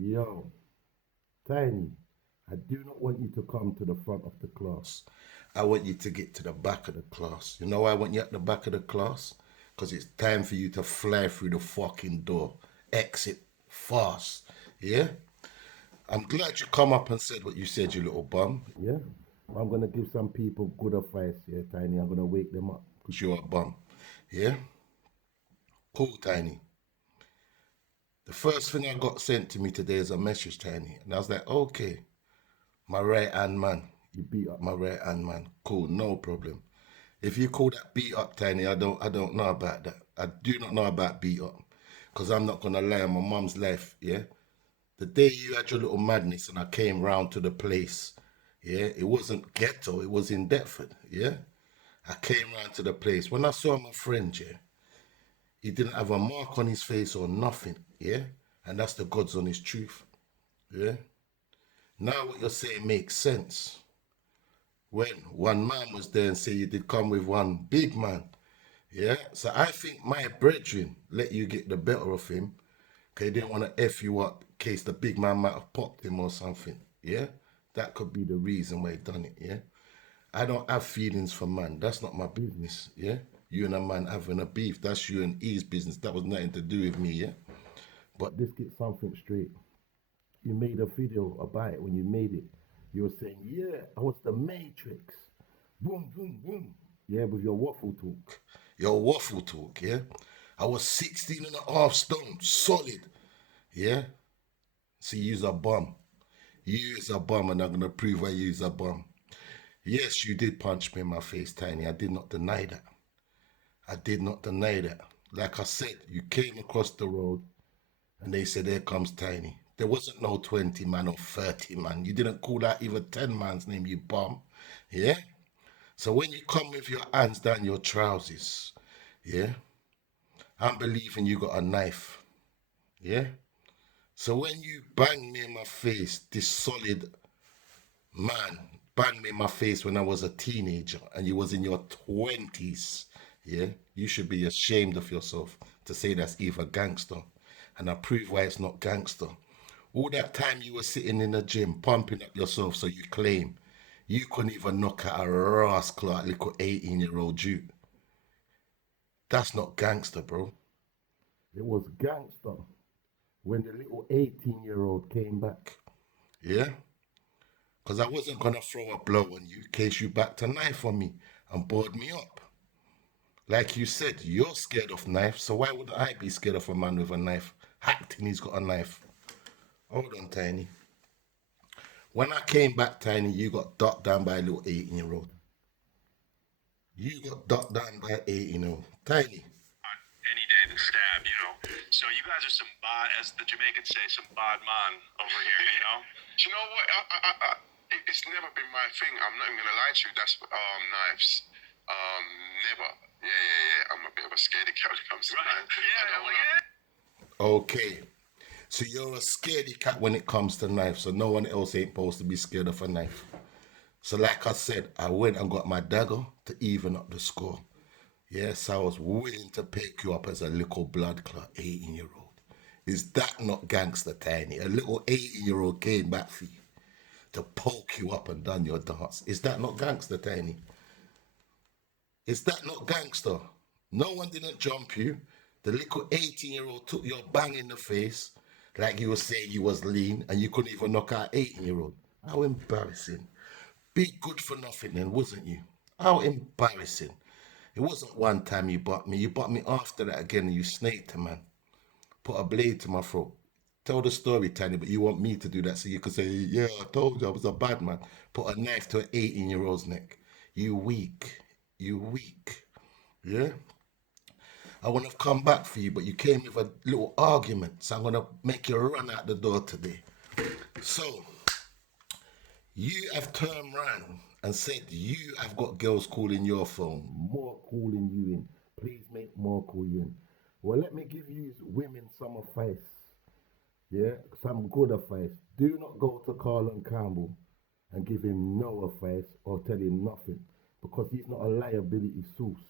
Yo, Tiny, I do not want you to come to the front of the class. I want you to get to the back of the class. You know why I want you at the back of the class? Because it's time for you to fly through the fucking door. Exit fast. Yeah? I'm glad you come up and said what you said, you little bum. Yeah? I'm going to give some people good advice, yeah, Tiny. I'm going to wake them up because you're a bum. Yeah? Cool, Tiny. The first thing I got sent to me today is a message, Tiny. And I was like, okay, my right hand man. You beat up my right hand man. Cool, no problem. If you call that beat up, Tiny, I don't know about that. I do not know about beat up. Because I'm not gonna lie on my mum's life, yeah? The day you had your little madness and I came round to the place, yeah, it wasn't ghetto, it was in Deptford, yeah? I came round to the place. When I saw my friend, yeah, he didn't have a mark on his face or nothing, yeah? And that's the God's honest truth, yeah? Now what you're saying makes sense. When one man was there and say you did come with one big man. Yeah. So I think my brethren let you get the better of him because he didn't want to F you up in case the big man might have popped him or something. Yeah. That could be the reason why he done it. Yeah. I don't have feelings for man. That's not my business. Yeah. You and a man having a beef. That's you and his business. That was nothing to do with me. Yeah. But let's get something straight. You made a video about it. When you made it, you were saying, yeah, I was the Matrix. Boom, boom, boom. Yeah, with your waffle talk. Your waffle talk, yeah? I was 16 and a half stone, solid. Yeah? So you's a bum. You is a bum, and I'm going to prove why you is a bum. Yes, you did punch me in my face, Tiny. I did not deny that. I did not deny that. Like I said, you came across the road and they said, here comes Tiny. There wasn't no 20 man or 30 man. You didn't call out even 10 man's name, you bum. Yeah? So when you come with your hands down your trousers, yeah, I'm believing you got a knife. Yeah? So when you bang me in my face, this solid man banged me in my face when I was a teenager and you was in your 20s, yeah, you should be ashamed of yourself to say that's either gangster. And I prove why it's not gangster. All that time you were sitting in the gym pumping up yourself, so you claim you couldn't even knock out a rascal like little 18-year-old Duke. That's not gangster, bro. It was gangster when the little 18-year-old came back. Yeah? Because I wasn't going to throw a blow on you in case you backed a knife on me and bored me up. Like you said, you're scared of knives, so why would I be scared of a man with a knife? Acting he's got a knife. Hold on, Tiny. When I came back, Tiny, you got ducked down by a little 18-year-old. You got ducked down by an 18-year-old. Tiny. Any day to stab, you know. So you guys are some bod, as the Jamaicans say, some bod man over here, you know. You know what? It's never been my thing. I'm not even gonna lie to you. That's knives. Never. Yeah. I'm a bit of a scaredy cat when it comes to knives. Okay. So you're a scaredy cat when it comes to knives, so no one else ain't supposed to be scared of a knife. So like I said, I went and got my dagger to even up the score. Yes, I was willing to pick you up as a little blood clot 18-year-old. Is that not gangster, Tiny? A little 18-year-old came back for you to poke you up and done your dance. Is that not gangster, Tiny? Is that not gangster? No one didn't jump you. The little 18-year-old took your bang in the face like you were saying you was lean and you couldn't even knock out 18-year-old. How embarrassing. Be good for nothing then, wasn't you? How embarrassing. It wasn't one time you bought me. You bought me after that again and you snaked a man. Put a blade to my throat. Tell the story, Tiny, but you want me to do that so you can say, yeah, I told you I was a bad man. Put a knife to an 18-year-old's neck. You weak. You weak. Yeah? I want to come back for you, but you came with a little argument, so I'm going to make you run out the door today. So, you have turned round and said you have got girls calling your phone. More calling you in. Please make more call you in. Well, let me give you women some advice. Yeah, some good advice. Do not go to Carlon Campbell and give him no advice or tell him nothing because he's not a liability source.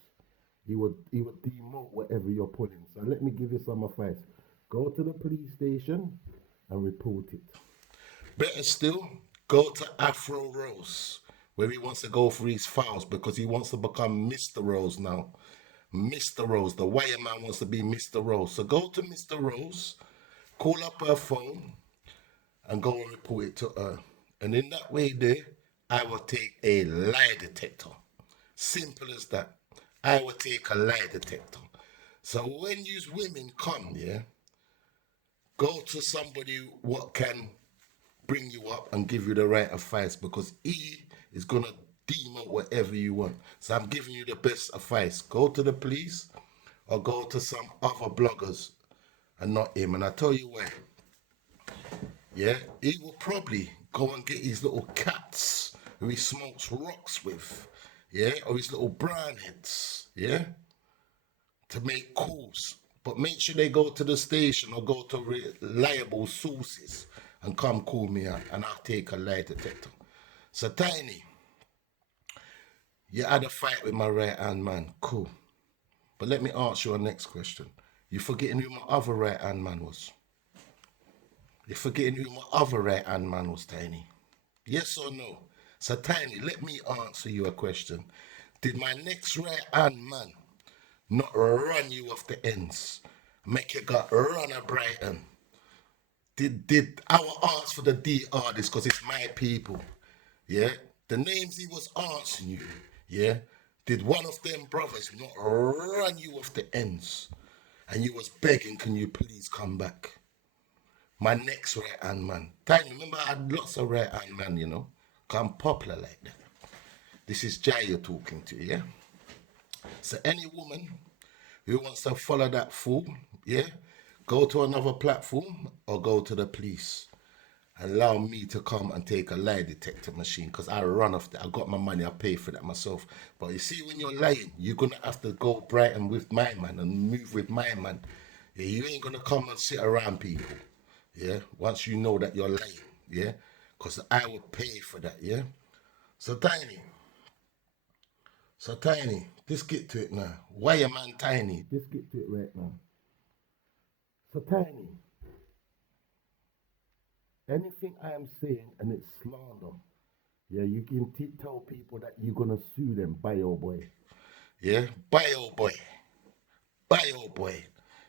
He would demote whatever you're pulling. So let me give you some advice. Go to the police station, and report it. Better still, go to Afro Rose, where he wants to go for his files because he wants to become Mr. Rose now. Mr. Rose, the wire man wants to be Mr. Rose. So go to Mr. Rose, call up her phone, and go and report it to her. And in that way there, I will take a lie detector. Simple as that. I will take a lie detector. So when you women come, yeah, go to somebody what can bring you up and give you the right advice because he is gonna demote whatever you want. So I'm giving you the best advice. Go to the police or go to some other bloggers and not him. And I tell you why. Yeah, he will probably go and get his little cats who he smokes rocks with, yeah, or his little brown heads, yeah, to make calls. But make sure they go to the station or go to reliable sources and come call me out and I'll take a lie detector. So Tiny, you had a fight with my right hand man, cool. But let me ask you a next question. You forgetting who my other right hand man was? You're forgetting who my other right hand man was, Tiny? Yes or no? So, Tiny, let me answer you a question. Did my next right hand man not run you off the ends? Make you got run a Brighton? Did I will ask for the DR this because it's my people? Yeah? The names he was answering you, yeah? Did one of them brothers not run you off the ends? And you was begging, can you please come back? My next right hand man. Tiny, remember I had lots of right hand man, you know? I'm popular like that. This is Jay you're talking to, yeah? So any woman who wants to follow that fool, yeah, go to another platform or go to the police. Allow me to come and take a lie detector machine because I run off that. I got my money, I pay for that myself. But you see, when you're lying, you're going to have to go Brighton with my man and move with my man. Yeah, you ain't going to come and sit around people. Yeah, once you know that you're lying. Yeah, because I will pay for that. Yeah. So Tiny, let's get to it now. Why your man Tiny? Let's get to it right now. So Tiny, anything I am saying and it's slander, yeah, you can tell people that you're gonna sue them, bio boy. Yeah, bio boy, bio boy.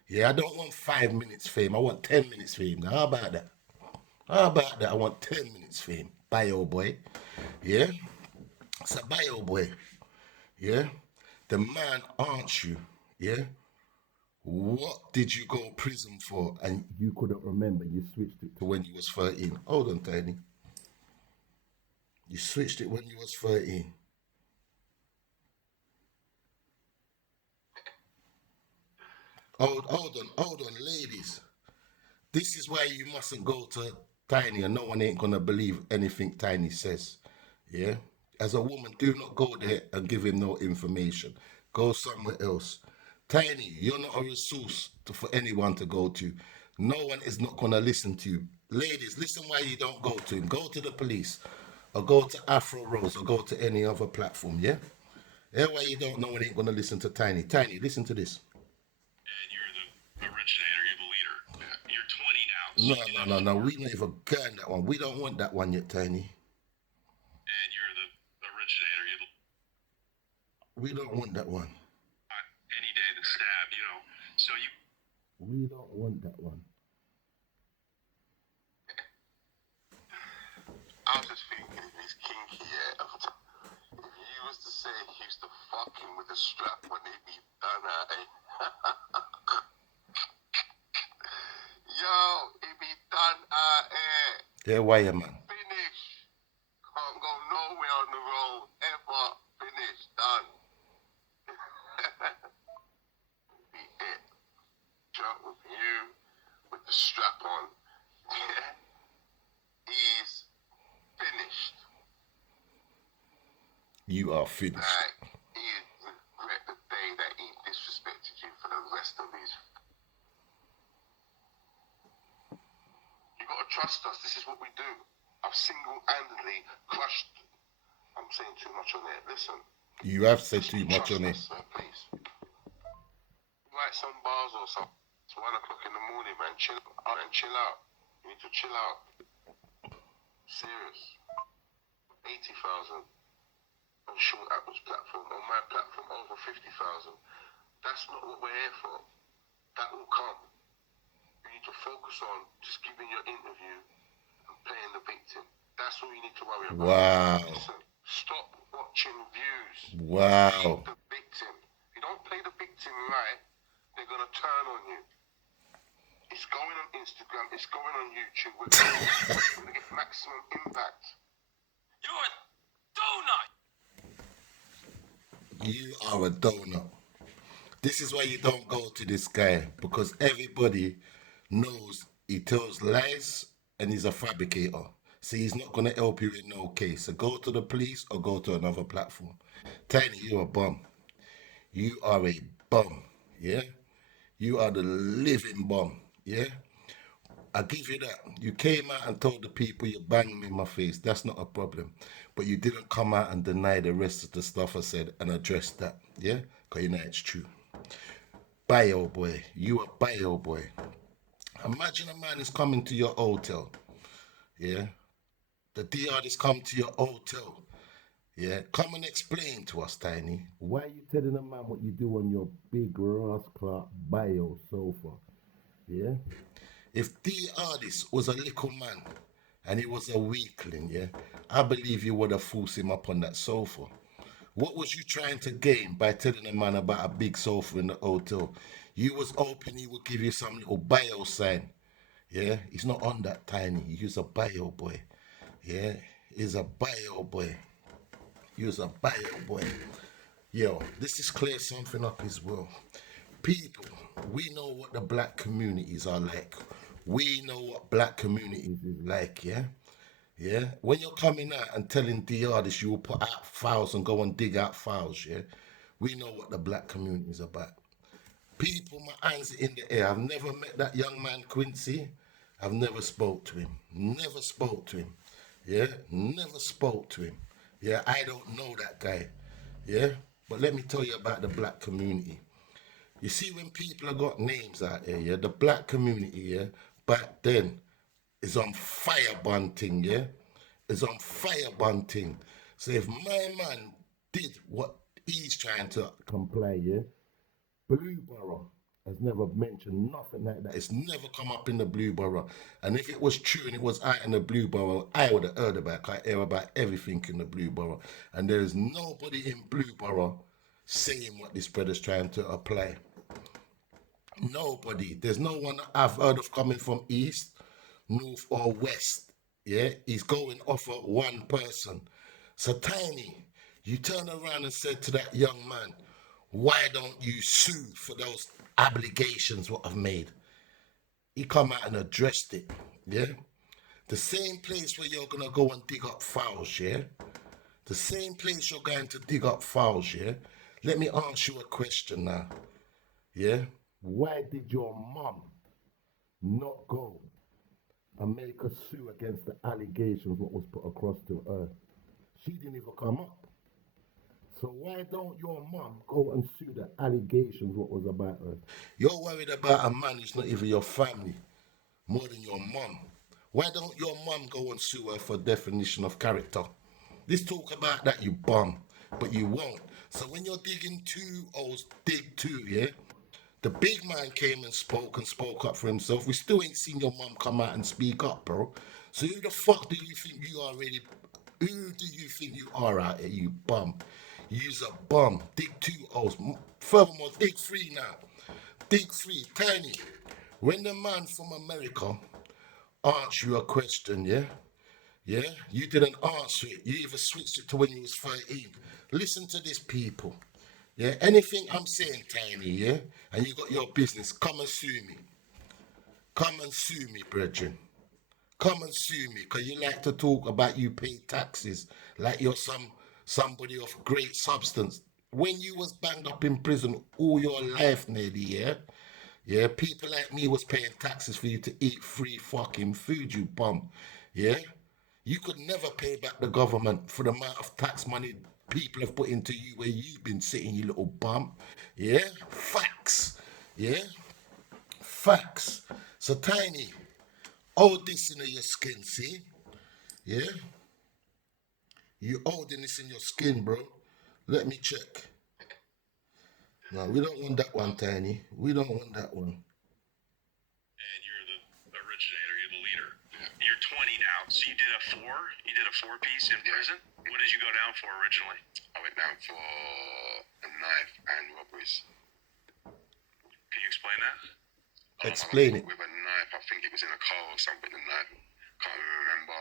Yeah, I don't want 5 minutes fame. I want 10 minutes fame. Now, how about that? How about that? I want 10 minutes fame, bio boy. Yeah, it's a bio boy. Yeah, the man asked you. Yeah, what did you go prison for? And you couldn't remember. You switched it to when you was 13. Hold on, Tiny. You switched it when you was 13. Hold on, ladies. This is why you mustn't go to Tiny and no one ain't gonna believe anything Tiny says. Yeah? As a woman, do not go there and give him no information. Go somewhere else. Tiny, you're not a resource for anyone to go to. No one is not gonna listen to you. Ladies, listen why you don't go to him. Go to the police or go to Afro Rose or go to any other platform, yeah? That way you don't know one ain't gonna listen to Tiny. Tiny, listen to this. And you're the originator, you're the leader. You're 20 now. No. We never got that one. We don't want that one yet, Tiny. And you're the originator, you're the We don't want that one. any day the stab, you know. So you We don't want that one. I was just thinking if he's kinky, yeah. If he was to say he used to fuck him with a strap when he be done at Yo, he be done at Yeah, why you man? finish. Can't go nowhere on the road ever. Finish, done. Be it. Jump with you with the strap on. Yeah. He's finished. You are finished. Like, he regret the day that he disrespected you for the rest of his. You gotta trust us. This is what we do. I've single-handedly crushed. I'm saying too much on it. Listen. You have said too much Trust on it. us, please. Write some bars or something. It's 1 o'clock in the morning, man. Chill out and chill out. You You need to chill out. Serious. 80,000 on Short Apple's platform. On my platform, over 50,000. That's not what we're here for. That will come. You need to focus on just giving your interview and playing the victim. That's all you need to worry about. Wow. Listen, stop watching views. Wow. The victim. If you don't play the victim right, they're going to turn on you. It's going on Instagram. It's going on YouTube. We're going to get maximum impact. You're a donut! You are a donut. This is why you don't go to this guy, because everybody knows he tells lies and he's a fabricator. So he's not going to help you in no case. So go to the police or go to another platform. Tiny, you're a bum. You are a bum. Yeah? You are the living bum. Yeah? I give you that. You came out and told the people you banged me in my face. That's not a problem. But you didn't come out and deny the rest of the stuff I said and address that. Yeah? Because you know it's true. Bio boy. You a bio boy. Imagine a man is coming to your hotel. Yeah? The DR is come to your hotel. Yeah? Come and explain to us, Tiny. Why are you telling a man what you do on your big rascal bio sofa? Yeah? If the artist was a little man and he was a weakling, yeah, I believe you would have forced him up on that sofa. What was you trying to gain by telling a man about a big sofa in the hotel? You was hoping he would give you some little bio sign. Yeah, he's not on that, Tiny. He's a bio boy. Yeah, he's a bio boy. He's a bio boy. Yo, this is clear something up as well. People, we know what the black communities are like. We know what black communities is like, yeah? Yeah? When you're coming out and telling the artists you will put out files and go and dig out files, yeah? We know what the black community is about. People, my hands in the air. I've never met that young man, Quincy. I've never spoke to him. Never spoke to him. Yeah? Never spoke to him. Yeah, I don't know that guy. Yeah? But let me tell you about the black community. You see, when people have got names out there, yeah, the black community, yeah, back then is on fire bunting, yeah, is on fire bunting. So if my man did what he's trying to comply, yeah, Blue Borough has never mentioned nothing like that. It's never come up in the Blue Borough. And if it was true and it was out in the Blue Borough, I would have heard about it. I hear about everything in the Blue Borough. And there is nobody in Blue Borough saying what this brother's trying to apply. Nobody. There's no one I've heard of coming from east, north, or west. Yeah, he's going off of one person. So Tiny, you turn around and said to that young man, why don't you sue for those obligations what I've made? He come out and addressed it. Yeah, the same place where you're gonna go and dig up files. Yeah, the same place you're going to dig up files. Yeah. Let me ask you a question now. Yeah. Why did your mom not go and make a sue against the allegations what was put across to her? She didn't even come up. So why don't your mom go and sue the allegations what was about her? You're worried about a man who's not even your family, more than your mom. Why don't your mom go and sue her for definition of character? Let's talk about that, you bum. But you won't. So when you're digging two holes, dig two, yeah? The big man came and spoke up for himself. We still ain't seen your mum come out and speak up, bro. So who the fuck do you think you are really? Who do you think you are out here, you bum? You's a bum. Dig two holes. Furthermore, dig three now. Dig three. Tiny. When the man from America asked you a question, yeah? Yeah? You didn't answer it. You even switched it to when you was 13. Listen to this, people. Yeah, anything I'm saying, Tiny, yeah, and you got your business, come and sue me. Come and sue me, brethren. Come and sue me, because you like to talk about you pay taxes like you're somebody of great substance. When you was banged up in prison all your life nearly, yeah? Yeah, people like me was paying taxes for you to eat free fucking food, you bum. Yeah? You could never pay back the government for the amount of tax money people have put into you where you've been sitting, you little bum. Yeah? Facts. Yeah? Facts. So Tiny, Hold this in your skin, see? Yeah? You holding this in your skin, bro. Let me check. No, we don't want that one, Tiny. We don't want that one. And you're the originator, you're the leader. You're 20 now, so you did a four piece in prison. What did you go down for originally? I went down for a knife and robberies. Can you explain that? Explain it. With a knife, I think it was in a car or something, the knife. Can't remember.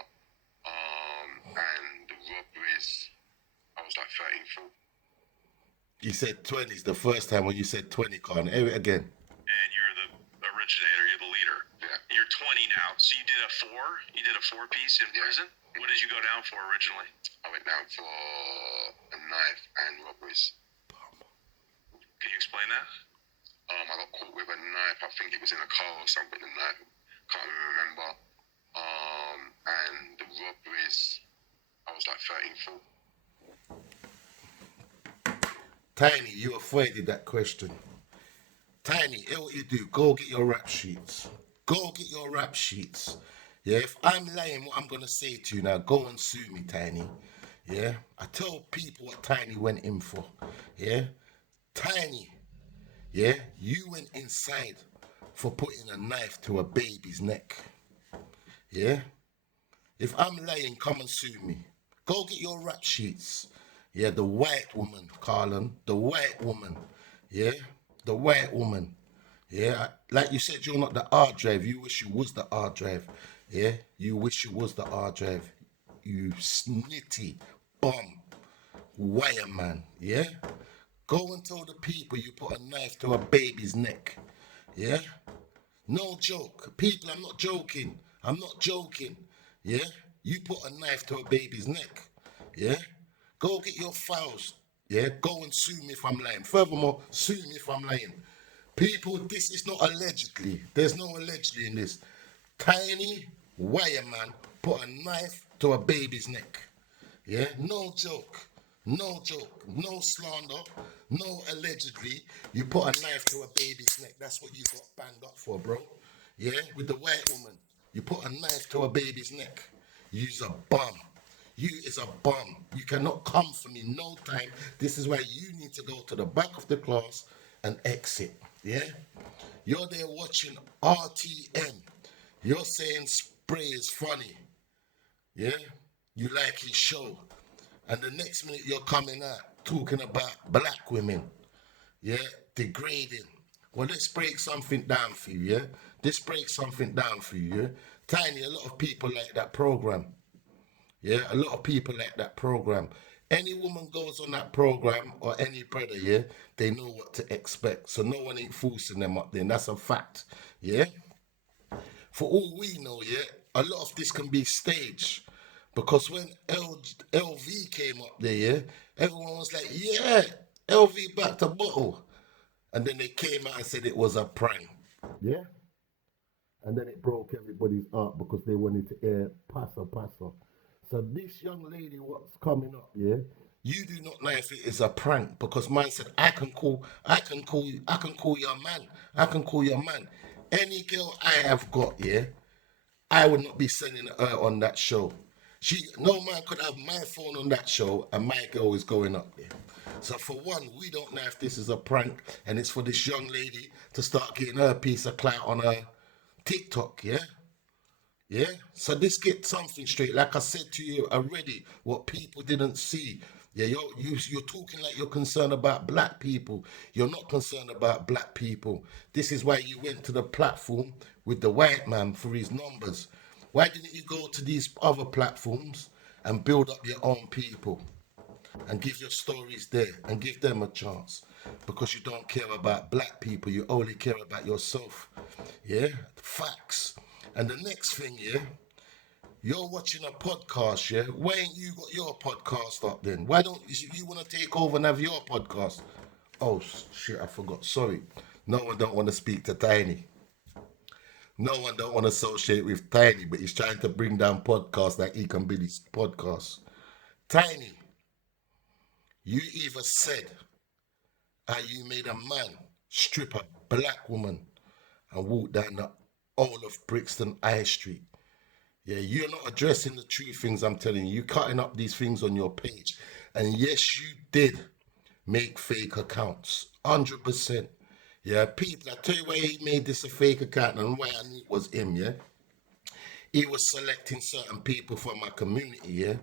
And the robberies, I was like 13, 14. You said 20 is the first time when you said 20, Khan. Hear it again. And you're the originator, you're the leader. Yeah. You're 20 now, so you did a four piece in prison. What did you go down for originally? I went down for a knife and robberies. Can you explain that? I got caught with a knife. I think it was in a car or something, the knife. Can't remember. And the robberies, I was like 13, 14. Tiny, you avoided that question. Tiny, hear what you do. Go get your rap sheets. Go get your rap sheets. Yeah, if I'm lying, what I'm going to say to you now, go and sue me, Tiny. Yeah, I tell people what Tiny went in for. Yeah, Tiny, yeah, you went inside for putting a knife to a baby's neck. Yeah, if I'm lying, come and sue me. Go get your rap sheets. Yeah, the white woman, Carlin, the white woman. Yeah, the white woman. Yeah, like you said, you're not the R drive. You wish you was the R drive. Yeah, you wish you was the R drive. You snitty bum wire man. Yeah, go and tell the people you put a knife to a baby's neck. Yeah, no joke. People, I'm not joking. I'm not joking. Yeah? You put a knife to a baby's neck. Yeah? Go get your files. Yeah? Go and sue me if I'm lying. Furthermore, sue me if I'm lying. People, this is not allegedly. There's no allegedly in this. Tiny wire man put a knife to a baby's neck. Yeah, no joke. No joke. No slander. No allegedly. You put a knife to a baby's neck. That's what you got banged up for, bro. Yeah, with the white woman. You put a knife to a baby's neck. You's a bum. You is a bum. You cannot come for me no time. This is why you need to go to the back of the class and exit. Yeah? You're there watching RTM. You're saying spray is funny. Yeah? You like his show. And the next minute you're coming out talking about black women. Yeah? Degrading. Well, let's break something down for you, yeah? Let's break something down for you, yeah? Tiny, a lot of people like that program. Yeah? A lot of people like that program. Any woman goes on that program or any brother, yeah, they know what to expect. So no one ain't forcing them up there. And that's a fact. Yeah? For all we know, yeah, a lot of this can be staged. Because when LV came up there, yeah, everyone was like, yeah, LV back to bottle. And then they came out and said it was a prank. Yeah? And then it broke everybody's heart because they wanted to hear Passa Passa. So this young lady, what's coming up, yeah? You do not know if it is a prank because man said, I can call your man. I can call your man. Any girl I have got, yeah, I would not be sending her on that show. No man could have my phone on that show and my girl is going up there. So for one, we don't know if this is a prank and it's for this young lady to start getting her piece of clout on her TikTok, yeah? Yeah? So this get something straight. Like I said to you already, what people didn't see. Yeah, you're talking like you're concerned about black people. You're not concerned about black people. This is why you went to the platform with the white man for his numbers. Why didn't you go to these other platforms and build up your own people and give your stories there and give them a chance? Because you don't care about black people, you only care about yourself. Yeah? Facts. And the next thing, yeah, you're watching a podcast, yeah? Why ain't you got your podcast up then? Why don't you want to take over and have your podcast? Oh, shit, I forgot. Sorry. No one don't want to speak to Tiny. No one don't want to associate with Tiny, but he's trying to bring down podcasts like he can build his podcast. Tiny, you either said how you made a man strip a black woman and walk down the whole of Brixton High Street. Yeah, you're not addressing the true things I'm telling you. You're cutting up these things on your page. And yes, you did make fake accounts. 100%. Yeah, people, I tell you why he made this a fake account and why I knew it was him, yeah? He was selecting certain people from my community, yeah?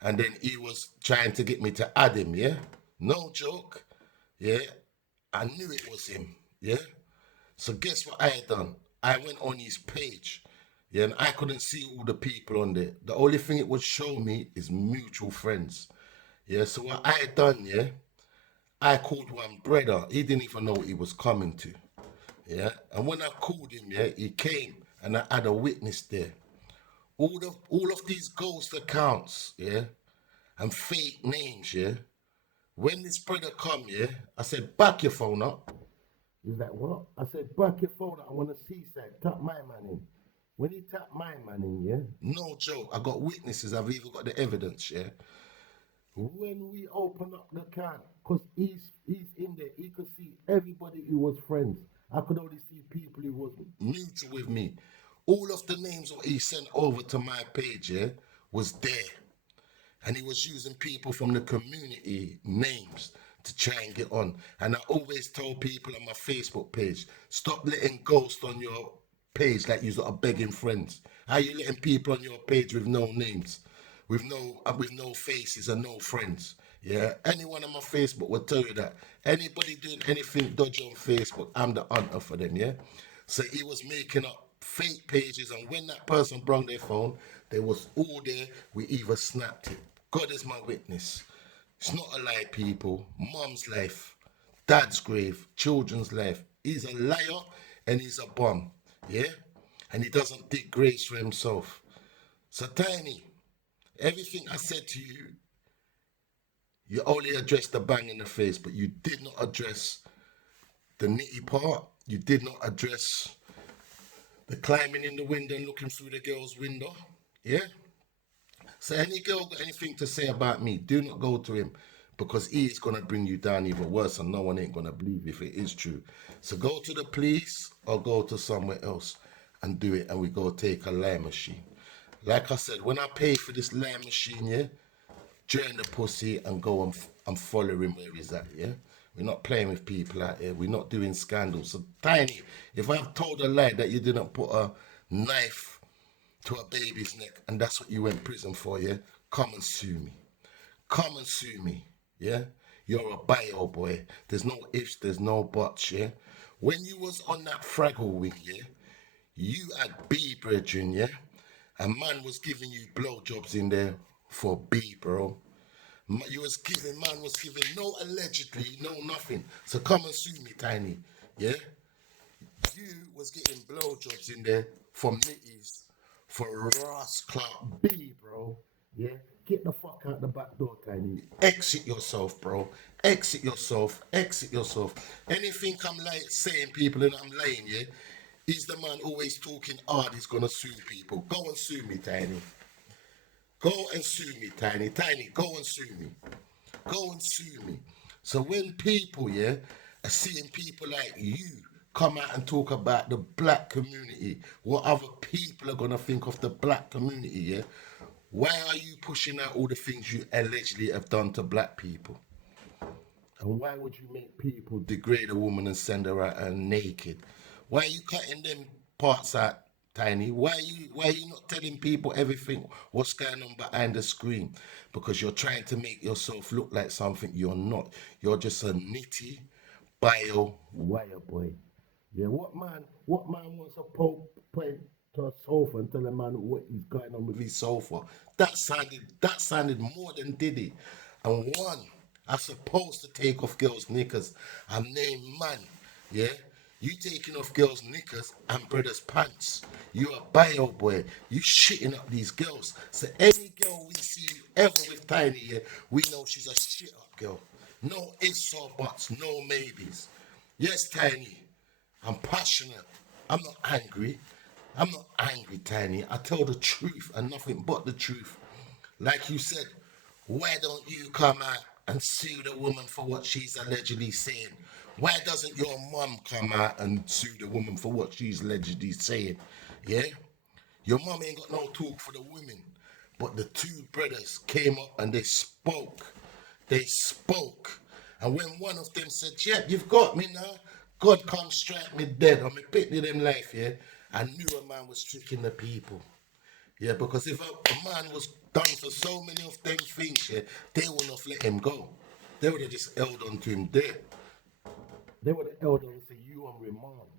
And then he was trying to get me to add him, yeah? No joke, yeah? I knew it was him, yeah? So guess what I had done? I went on his page, yeah, and I couldn't see all the people on there. The only thing it would show me is mutual friends, yeah. So what I had done, yeah, I called one brother. He didn't even know what he was coming to, yeah. And when I called him, yeah, he came and I had a witness there. All of these ghost accounts, yeah, and fake names, yeah. When this brother come, yeah, I said, back your phone up. He's like, what? I said, back your phone up. I want to see something. Tap my man in. When he tapped my man in, yeah, no joke. I got witnesses. I've even got the evidence, yeah. When we open up the can, because he's in there, he could see everybody who was friends. I could only see people who was neutral with me. All of the names what he sent over to my page, yeah, was there. And he was using people from the community names to try and get on. And I always tell people on my Facebook page, stop letting ghosts on your page like you are begging friends. How you letting people on your page with no names, with no faces and no friends? Yeah, anyone on my Facebook will tell you that. Anybody doing anything dodgy on Facebook, I'm the hunter for them. Yeah, so he was making up fake pages, and when that person brought their phone, they was all there. We either snapped it. God is my witness. It's not a lie, people. Mom's life, dad's grave, children's life. He's a liar and he's a bum. Yeah? And he doesn't dig grace for himself. So, Tiny, everything I said to you, you only addressed the bang in the face, but you did not address the nitty part. You did not address the climbing in the window and looking through the girl's window. Yeah? So any girl got anything to say about me, do not go to him because he is gonna bring you down even worse and no one ain't gonna believe if it is true. So go to the police or go to somewhere else and do it and we go take a lie machine. Like I said, when I pay for this lie machine, yeah, drain the pussy and go and follow him where he's at, yeah? We're not playing with people out here. We're not doing scandals. So Tiny, if I've told a lie that you didn't put a knife to a baby's neck, and that's what you went prison for, yeah? Come and sue me. Come and sue me, yeah? You're a bio boy. There's no ifs, there's no buts, yeah? When you was on that Fraggle wing, yeah? You had B, brethren, yeah? A man was giving you blowjobs in there for B, bro. You was giving, man was giving, no allegedly, no nothing. So come and sue me, Tiny, yeah? You was getting blowjobs in there from nitties for Ross Clark B, bro. Yeah? Get the fuck out the back door, Tiny. Exit yourself, bro. Exit yourself. Exit yourself. Anything I'm like saying, people, and I'm lying, yeah? He's the man always talking hard, he's gonna sue people. Go and sue me, Tiny. Go and sue me, Tiny. Tiny, go and sue me. Go and sue me. So when people, yeah, are seeing people like you come out and talk about the black community, what other people are gonna think of the black community, yeah? Why are you pushing out all the things you allegedly have done to black people? And why would you make people degrade a woman and send her out naked? Why are you cutting them parts out, Tiny? Why are you not telling people everything what's going on behind the screen? Because you're trying to make yourself look like something you're not. You're just a nitty bio wire boy. Yeah, what man wants a point to a sofa and tell a man what is going on with his sofa? That sounded more than Diddy. And one, I'm supposed to take off girls' knickers. I'm named man. Yeah? You taking off girls' knickers and brothers' pants. You a bio boy. You shitting up these girls. So any girl we see ever with Tiny, yeah, we know she's a shit up girl. No ifs or buts, no maybes. Yes, Tiny. I'm passionate. I'm not angry. I'm not angry, Tiny. I tell the truth and nothing but the truth. Like you said, why don't you come out and sue the woman for what she's allegedly saying? Why doesn't your mum come out and sue the woman for what she's allegedly saying? Yeah? Your mum ain't got no talk for the women. But the two brothers came up and they spoke. They spoke. And when one of them said, "Yep, you've got me now. God come strike me dead. I'm a pity them life, yeah." I knew a man was tricking the people. Yeah, because if a man was done for so many of them things, yeah, they wouldn't have let him go. They would have just held on to him there. They would have held on to you on remand.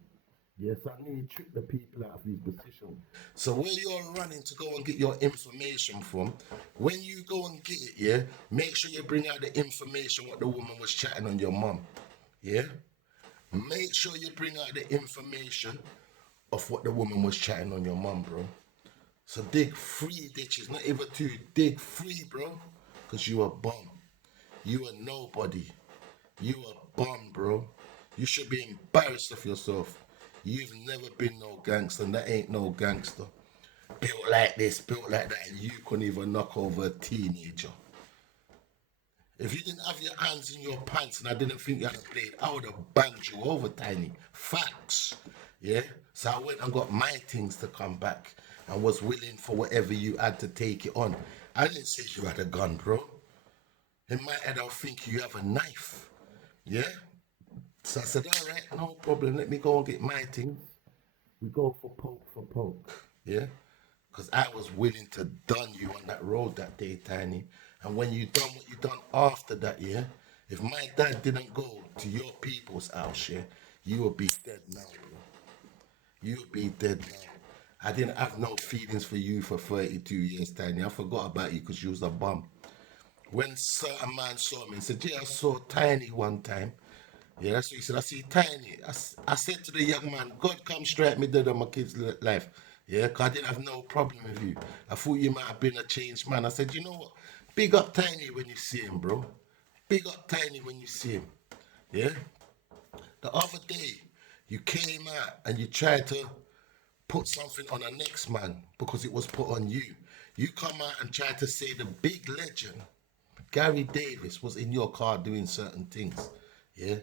Yes, I knew he tricked the people out of his position. So where you're running to go and get your information from, when you go and get it, yeah, make sure you bring out the information what the woman was chatting on your mum. Yeah? Make sure you bring out the information of what the woman was chatting on your mum, bro. So dig 3 ditches, not even 2, dig 3, bro. Because you a bum. You a nobody. You a bum, bro. You should be embarrassed of yourself. You've never been no gangster, and that ain't no gangster. Built like this, built like that, and you couldn't even knock over a teenager. If you didn't have your hands in your pants and I didn't think you had a blade, I would have banged you over, Tiny. Facts. Yeah? So I went and got my things to come back and was willing for whatever you had to take it on. I didn't say you had a gun, bro. In my head, I'll think you have a knife. Yeah? So I said, all right, no problem. Let me go and get my things. We go for poke. Yeah? Because I was willing to done you on that road that day, Tiny. And when you done what you done after that, yeah? If my dad didn't go to your people's house, yeah, you would be dead now, bro. You would be dead now. I didn't have no feelings for you for 32 years, Tiny. I forgot about you because you was a bum. When certain man saw me and said, yeah, I saw Tiny one time. Yeah, that's what he said. I see Tiny. I said to the young man, God come straight me dead on my kid's life. Yeah, because I didn't have no problem with you. I thought you might have been a changed man. I said, you know what? Big up Tiny when you see him, bro. Big up Tiny when you see him. Yeah? The other day, you came out and you tried to put something on a next man because it was put on you. You come out and try to say the big legend, Gary Davis, was in your car doing certain things. Yeah?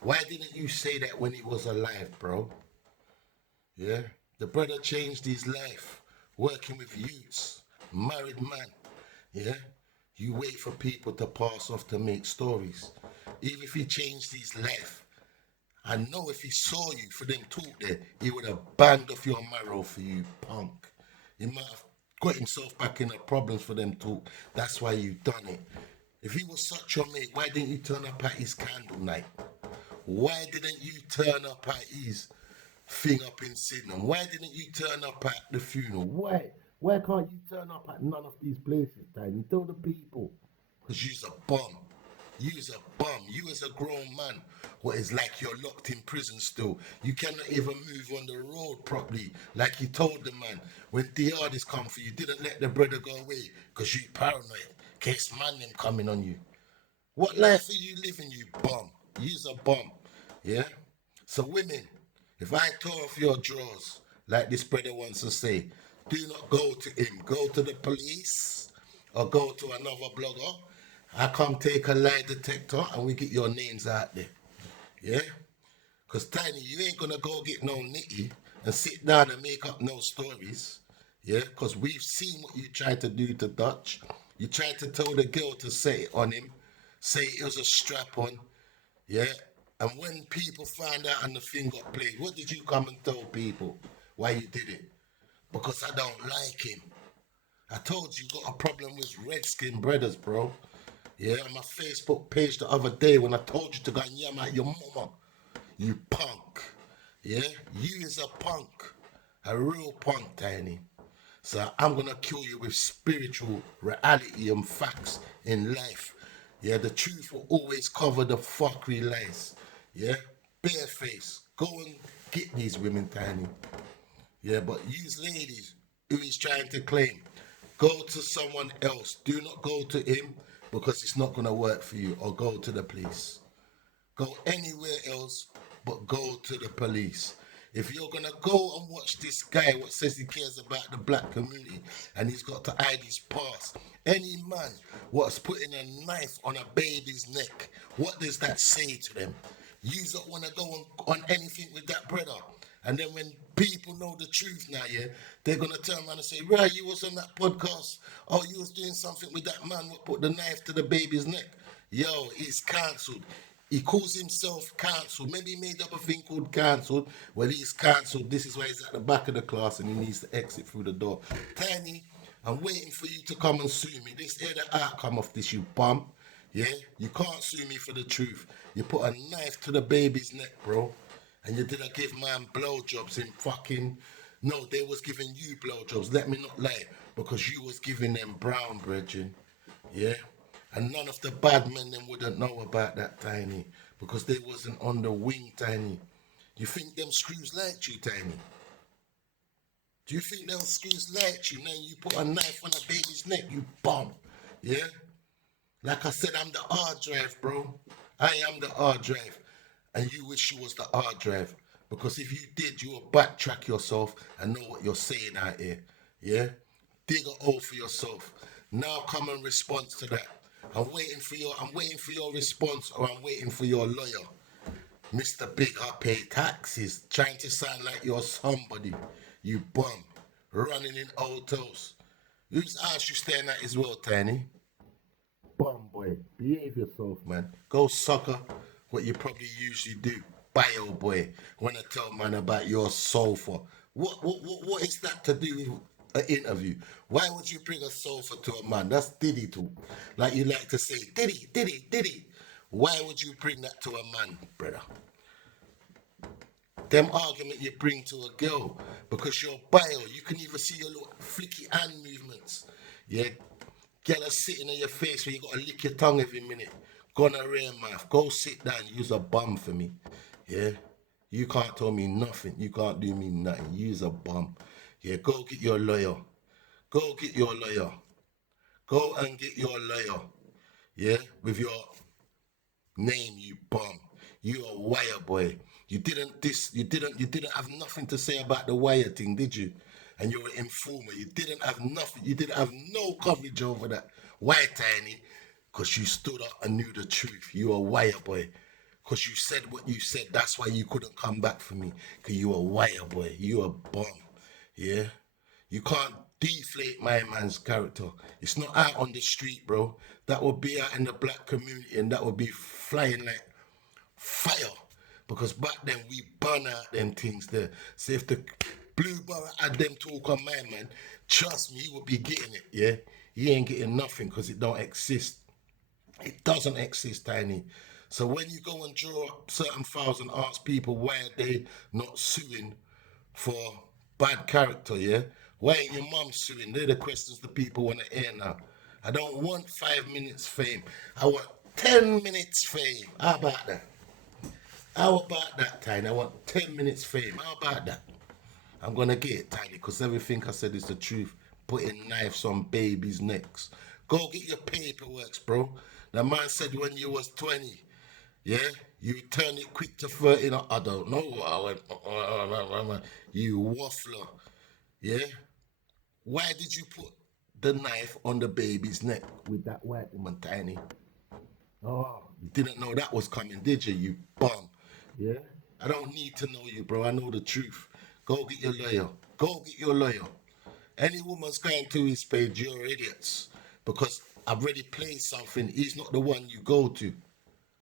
Why didn't you say that when he was alive, bro? Yeah? The brother changed his life working with youths, married man. Yeah? You wait for people to pass off to make stories. Even if he changed his life, I know if he saw you for them talk there, he would have banged off your marrow for you, punk. He might have got himself back in the problems for them talk. That's why you done it. If he was such your mate, why didn't you turn up at his candle night? Why didn't you turn up at his thing up in Sydney? Why didn't you turn up at the funeral? Why? Why can't you turn up at none of these places, Tiny? Tell the people. Because you's a bum. You's a bum. You as a grown man, what is like you're locked in prison still. You cannot even move on the road properly. Like you told the man, when the artist come for you, didn't let the brother go away because you paranoid. Case man them coming on you. What life are you living, you bum? You's a bum. Yeah? So women, if I tore off your drawers, like this brother wants to say, do not go to him. Go to the police or go to another blogger. I come take a lie detector and we get your names out there. Yeah? Because Tiny, you ain't gonna go get no nitty and sit down and make up no stories. Yeah? Because we've seen what you tried to do to Dutch. You tried to tell the girl to say it on him, say it was a strap on. Yeah? And when people found out and the thing got played, what did you come and tell people why you did it? Because I don't like him. I told you got a problem with redskin brothers, bro. Yeah, on my Facebook page the other day when I told you to go and yam at your mama. You punk. Yeah? You is a punk. A real punk, Tiny. So I'm gonna kill you with spiritual reality and facts in life. Yeah, the truth will always cover the fuckery lies. Yeah? Bareface. Go and get these women, Tiny. Yeah, but these ladies who he's trying to claim, go to someone else. Do not go to him because it's not gonna work for you, or go to the police. Go anywhere else but go to the police. If you're gonna go and watch this guy what says he cares about the black community and he's got to hide his past, any man what's putting a knife on a baby's neck, what does that say to them? You don't wanna go on anything with that brother. And then when people know the truth now, yeah, they're gonna turn around and say, right, you was on that podcast. Oh, you was doing something with that man what put the knife to the baby's neck. Yo, he's cancelled. He calls himself cancelled. Maybe he made up a thing called cancelled. Well, he's cancelled. This is why he's at the back of the class and he needs to exit through the door. Tiny, I'm waiting for you to come and sue me. This is the outcome of this, you bum. Yeah? You can't sue me for the truth. You put a knife to the baby's neck, bro. And you didn't give man blowjobs in fucking. No, they was giving you blowjobs. Let me not lie, because you was giving them brown, brethren. Yeah, and none of the bad men them wouldn't know about that, Tiny, because they wasn't on the wing, Tiny. You think them screws liked you, Tiny? Do you think them screws liked you? Now you put a knife on a baby's neck, you bum. Yeah. Like I said, I'm the hard drive, bro. I am the hard drive. And you wish you was the hard drive. Because if you did, you would backtrack yourself and know what you're saying out here. Yeah? Dig a hole for yourself. Now come and respond to that. I'm waiting for your response, or I'm waiting for your lawyer. Mr. Big, I pay taxes. Trying to sound like you're somebody. You bum. Running in autos. Whose ass you staring at as well, Tiny? Bum boy, behave yourself, man. Go sucker what you probably usually do. Bio boy, wanna tell man about your sofa. What is that to do with an interview? Why would you bring a sofa to a man? That's diddy talk. Like you like to say, diddy, diddy, diddy. Why would you bring that to a man, brother? Them argument you bring to a girl because your bio, you can even see your little flicky hand movements. Yeah, girl are sitting in your face where you gotta lick your tongue every minute. Gonorrhea mouth. Go sit down. Use a bum for me. Yeah, you can't tell me nothing. You can't do me nothing. Use a bum. Yeah, go get your lawyer. Go get your lawyer. Go and get your lawyer. Yeah, with your name, you bum. You a wire boy. You didn't have nothing to say about the wire thing, did you? And you're an informer. You didn't have nothing. You didn't have no coverage over that. Why, Tiny? Because you stood up and knew the truth. You a wire boy. Because you said what you said. That's why you couldn't come back for me. Because you a wire boy. You a bum. Yeah? You can't deflate my man's character. It's not out on the street, bro. That would be out in the black community and that would be flying like fire. Because back then we burn out them things there. So if the Blue Borough had them talk on my man, trust me, he would be getting it, yeah? He ain't getting nothing because it don't exist. It doesn't exist, Tiny. So when you go and draw up certain files and ask people why are they not suing for bad character, yeah? Why ain't your mum suing? They're the questions the people want to hear now. I don't want 5 minutes fame. I want 10 minutes fame. How about that? How about that, Tiny? I want 10 minutes fame. How about that? I'm gonna get it, Tiny, because everything I said is the truth. Putting knives on babies' necks. Go get your paperwork, bro. The man said when you was 20, yeah, you turned it quick to 30. No, I don't know what I went. You waffler, yeah. Why did you put the knife on the baby's neck with that white woman, Tiny? Oh, you didn't know that was coming, did you? You bum. Yeah. I don't need to know you, bro. I know the truth. Go get your lawyer. Go get your lawyer. Any woman's going to his page, you're idiots. Because I've already played something. He's not the one you go to.